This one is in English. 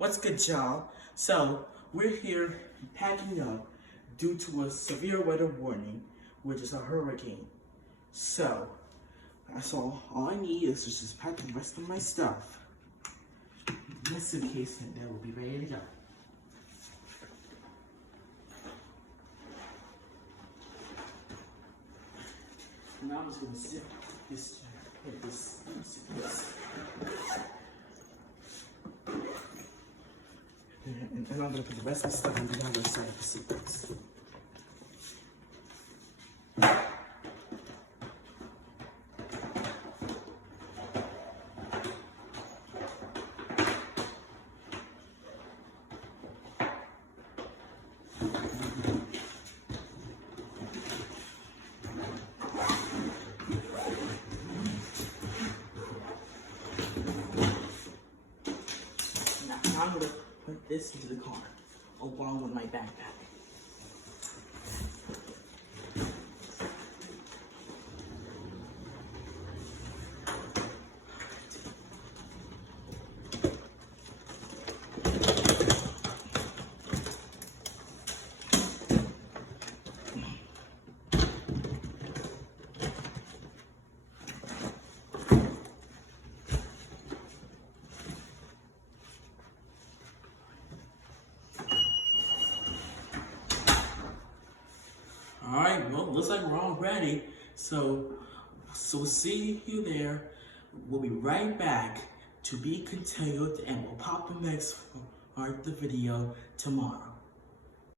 What's good, y'all? So, we're here packing up due to a severe weather warning, which is a hurricane. So, that's all I need is to just pack the rest of my stuff in a suitcase and then we'll be ready to go. Now I'm just gonna sit this suitcase. And I'm gonna put the rest of the stuff on the other side of the suitcase. Now I'm gonna put this into the car along with my backpack. Alright, well, looks like we're all ready. So see you there. We'll be right back to be continued and we'll pop the next part of the video tomorrow.